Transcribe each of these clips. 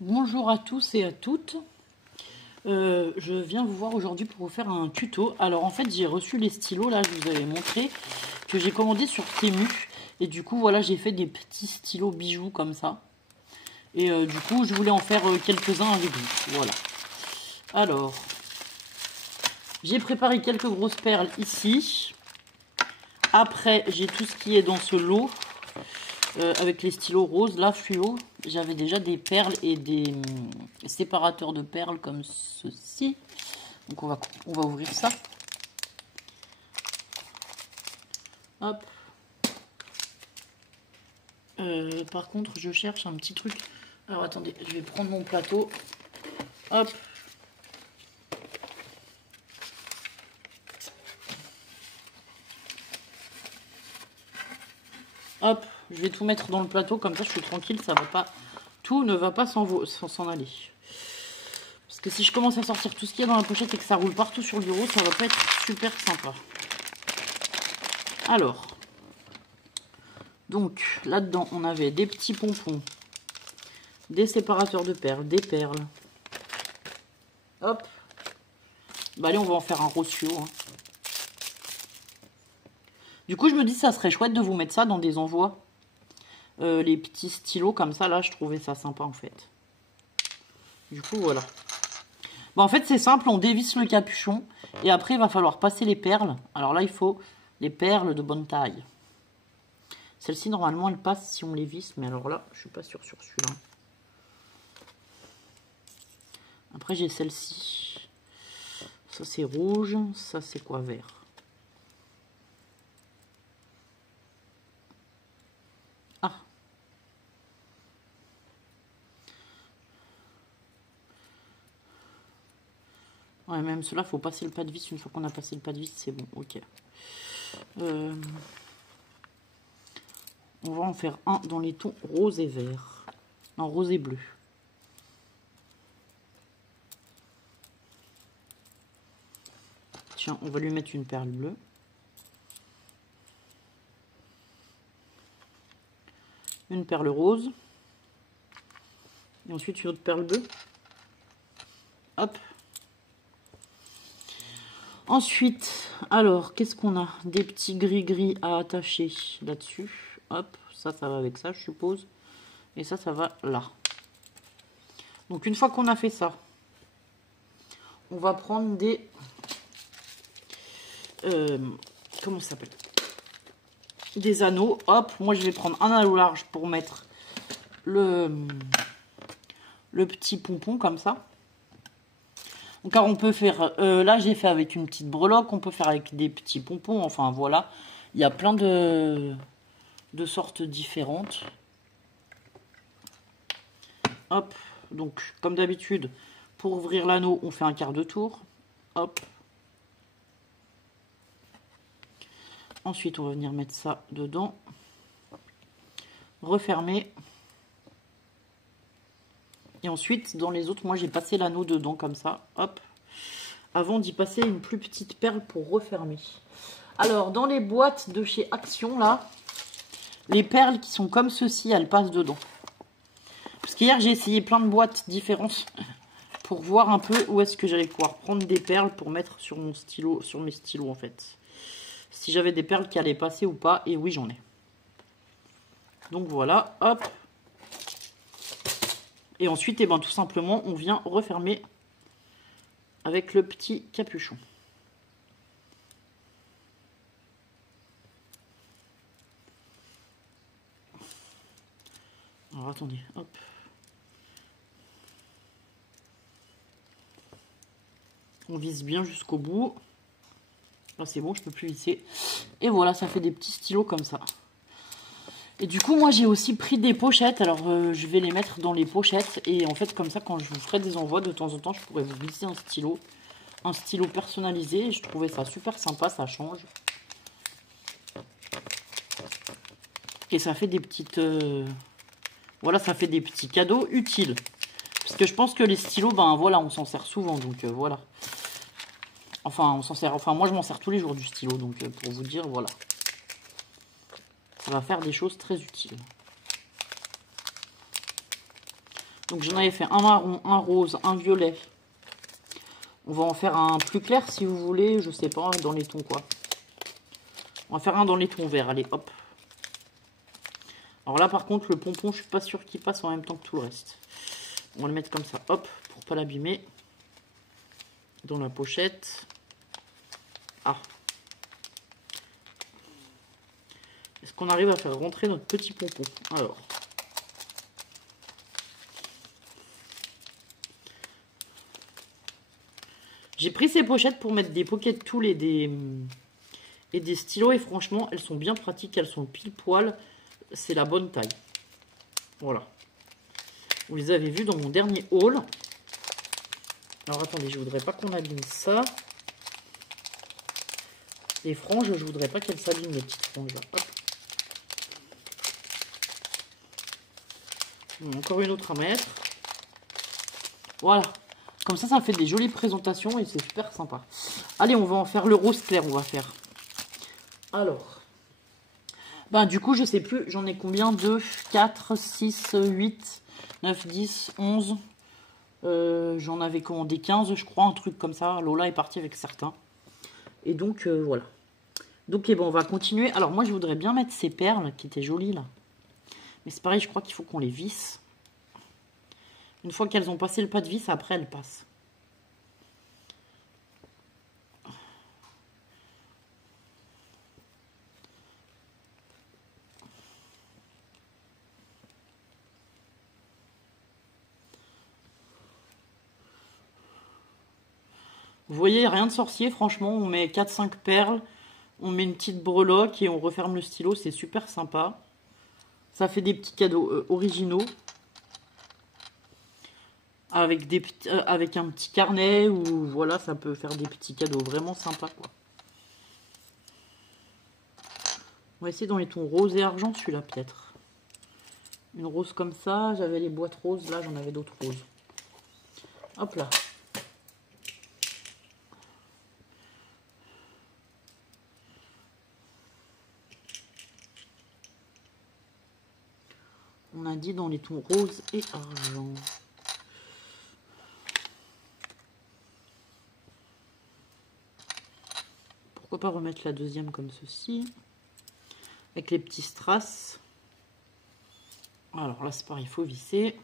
Bonjour à tous et à toutes. Je viens vous voir aujourd'hui pour vous faire un tuto. Alors en fait j'ai reçu les stylos, là je vous avais montré que j'ai commandé sur Temu. Et du coup voilà, j'ai fait des petits stylos bijoux comme ça. Et du coup je voulais en faire quelques-uns avec vous. Voilà. Alors j'ai préparé quelques grosses perles ici. Après j'ai tout ce qui est dans ce lot. Avec les stylos roses, là, fluo, j'avais déjà des perles et des séparateurs de perles comme ceci. Donc on va ouvrir ça. Hop. Par contre, je cherche un petit truc. Alors attendez, je vais prendre mon plateau. Hop. Hop, je vais tout mettre dans le plateau, comme ça je suis tranquille, ça va pas, tout ne va pas s'en aller. Parce que si je commence à sortir tout ce qu'il y a dans la pochette et que ça roule partout sur le bureau, ça va pas être super sympa. Alors, donc là-dedans, on avait des petits pompons, des séparateurs de perles, des perles. Hop. Bah allez, on va en faire un rossio. Hein. Du coup, je me dis ça serait chouette de vous mettre ça dans des envois. Les petits stylos comme ça, là, je trouvais ça sympa en fait. Du coup, voilà. Bon, en fait, c'est simple, on dévisse le capuchon. Et après, il va falloir passer les perles. Alors là, il faut les perles de bonne taille. Celle-ci, normalement, elle passe si on les visse. Mais alors là, je suis pas sûre sur celui-là. Après, j'ai celle-ci. Ça, c'est rouge. Ça, c'est quoi, vert? Ah. Ouais, même cela, faut passer le pas de vis. Une fois qu'on a passé le pas de vis, c'est bon. Ok. On va en faire un dans les tons rose et vert. Non, rose et bleu. Tiens, on va lui mettre une perle bleue. Une perle rose. Et ensuite une autre perle bleue. Hop. Ensuite, alors, qu'est-ce qu'on a? Des petits gris-gris à attacher là-dessus. Hop, ça va avec ça, je suppose. Et ça va là. Donc, une fois qu'on a fait ça, on va prendre des... comment ça s'appelle? Des anneaux. Hop, moi, je vais prendre un anneau large pour mettre le petit pompon comme ça. Car on peut faire, là j'ai fait avec une petite breloque, on peut faire avec des petits pompons, enfin voilà. Il y a plein de sortes différentes. Hop, donc comme d'habitude, pour ouvrir l'anneau, on fait un quart de tour. Hop. Ensuite, on va venir mettre ça dedans. Refermer. Et ensuite, dans les autres, moi j'ai passé l'anneau dedans comme ça. Hop. Avant d'y passer une plus petite perle pour refermer. Alors, dans les boîtes de chez Action, là, les perles qui sont comme ceci, elles passent dedans. Parce qu'hier, j'ai essayé plein de boîtes différentes pour voir un peu où est-ce que j'allais pouvoir prendre des perles pour mettre sur mon stylo, sur mes stylos en fait. Si j'avais des perles qui allaient passer ou pas, et oui, j'en ai. Donc voilà, hop. Et ensuite, eh ben, tout simplement, on vient refermer avec le petit capuchon. Alors attendez, hop. On visse bien jusqu'au bout. Là c'est bon, je peux plus visser. Et voilà, ça fait des petits stylos comme ça. Et du coup, moi j'ai aussi pris des pochettes. Alors je vais les mettre dans les pochettes. Et en fait, comme ça, quand je vous ferai des envois, de temps en temps, je pourrais vous glisser un stylo. Un stylo personnalisé. Et je trouvais ça super sympa, ça change. Et ça fait des petites... voilà, ça fait des petits cadeaux utiles. Parce que je pense que les stylos, ben voilà, on s'en sert souvent. Donc voilà. Enfin, on s'en sert. Enfin, moi je m'en sers tous les jours du stylo. Donc pour vous dire, voilà. Ça va faire des choses très utiles. Donc j'en avais fait un marron, un rose, un violet. On va en faire un plus clair si vous voulez, je sais pas, dans les tons quoi. On va faire un dans les tons verts, allez, hop. Alors là par contre, le pompon, je suis pas sûre qu'il passe en même temps que tout le reste. On va le mettre comme ça, hop, pour pas l'abîmer. Dans la pochette. Ah. Est-ce qu'on arrive à faire rentrer notre petit pompon? Alors. J'ai pris ces pochettes pour mettre des pocket tools et des stylos. Et franchement, elles sont bien pratiques. Elles sont pile poil. C'est la bonne taille. Voilà. Vous les avez vus dans mon dernier haul. Alors attendez, je voudrais pas qu'on abîme ça. Les franges, je voudrais pas qu'elles s'abîment, les petites franges là. Hop. Encore une autre à mettre. Voilà. Comme ça me fait des jolies présentations et c'est super sympa. Allez, on va en faire le rose clair, on va faire. Alors. Ben, du coup, je sais plus, j'en ai combien? 2, 4, 6, 8, 9, 10, 11. J'en avais commandé 15, je crois, un truc comme ça. Lola est partie avec certains. Et donc, voilà. Donc, bon, on va continuer. Alors, moi, je voudrais bien mettre ces perles qui étaient jolies, là. Mais c'est pareil, je crois qu'il faut qu'on les visse. Une fois qu'elles ont passé le pas de vis, après, elles passent. Vous voyez, rien de sorcier, franchement. On met 4-5 perles. On met une petite breloque et on referme le stylo. C'est super sympa. Ça fait des petits cadeaux originaux. Avec un petit carnet ou voilà, ça peut faire des petits cadeaux vraiment sympas quoi. On va essayer dans les tons rose et argent, celui-là peut-être. Une rose comme ça, j'avais les boîtes roses, là j'en avais d'autres roses. Hop là. On a dit dans les tons rose et argent. Pourquoi pas remettre la deuxième comme ceci. Avec les petits strass. Alors là c'est pareil, il faut visser.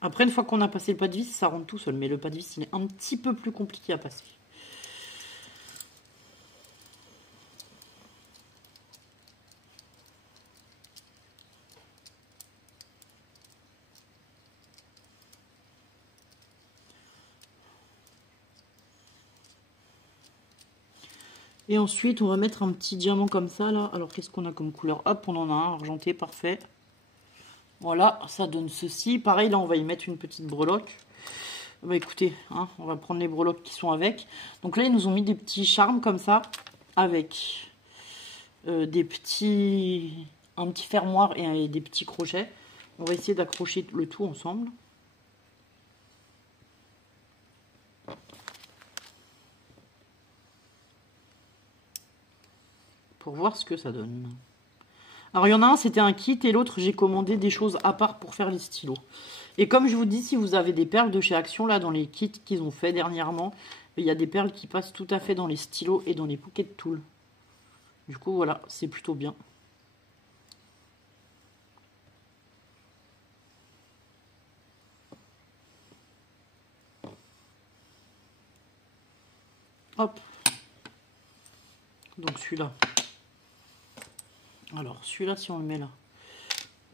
Après une fois qu'on a passé le pas de vis, ça rentre tout seul. Mais le pas de vis il est un petit peu plus compliqué à passer. Et ensuite, on va mettre un petit diamant comme ça, là. Alors, qu'est-ce qu'on a comme couleur? Hop, on en a un argenté, parfait. Voilà, ça donne ceci. Pareil, là, on va y mettre une petite breloque. Bah, écoutez, hein, on va prendre les breloques qui sont avec. Donc là, ils nous ont mis des petits charmes comme ça, avec un petit fermoir et des petits crochets. On va essayer d'accrocher le tout ensemble. Pour voir ce que ça donne. Alors il y en a un, c'était un kit et l'autre, j'ai commandé des choses à part pour faire les stylos. Et comme je vous dis, si vous avez des perles de chez Action, là, dans les kits qu'ils ont fait dernièrement, il y a des perles qui passent tout à fait dans les stylos et dans les pocket tools. Du coup, voilà, c'est plutôt bien. Hop. Donc celui-là. Alors, celui-là, si on le met là.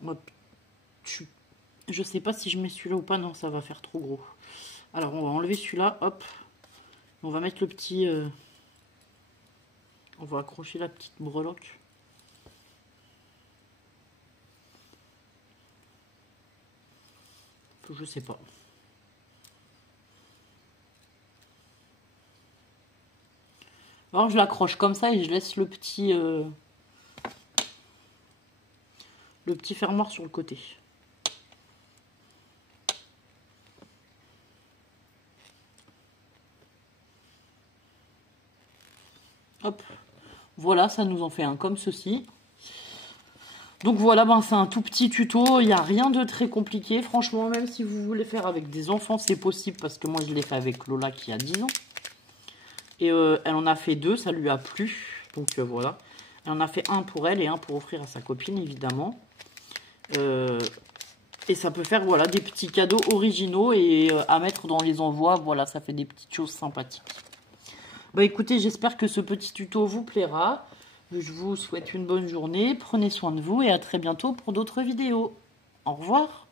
Hop. Je sais pas si je mets celui-là ou pas. Non, ça va faire trop gros. Alors, on va enlever celui-là. Hop. On va mettre le petit... On va accrocher la petite breloque. Je sais pas. Alors, je l'accroche comme ça et je laisse le petit fermoir sur le côté. Hop. Voilà, ça nous en fait un comme ceci. Donc voilà, ben, c'est un tout petit tuto, il n'y a rien de très compliqué. Franchement, même si vous voulez faire avec des enfants, c'est possible parce que moi je l'ai fait avec Lola qui a 10 ans. Et elle en a fait 2, ça lui a plu. Donc voilà. Elle en a fait un pour elle et un pour offrir à sa copine, évidemment. Et ça peut faire voilà, des petits cadeaux originaux et à mettre dans les envois. Voilà, ça fait des petites choses sympathiques. Bah écoutez, j'espère que ce petit tuto vous plaira. Je vous souhaite une bonne journée, prenez soin de vous et à très bientôt pour d'autres vidéos. Au revoir.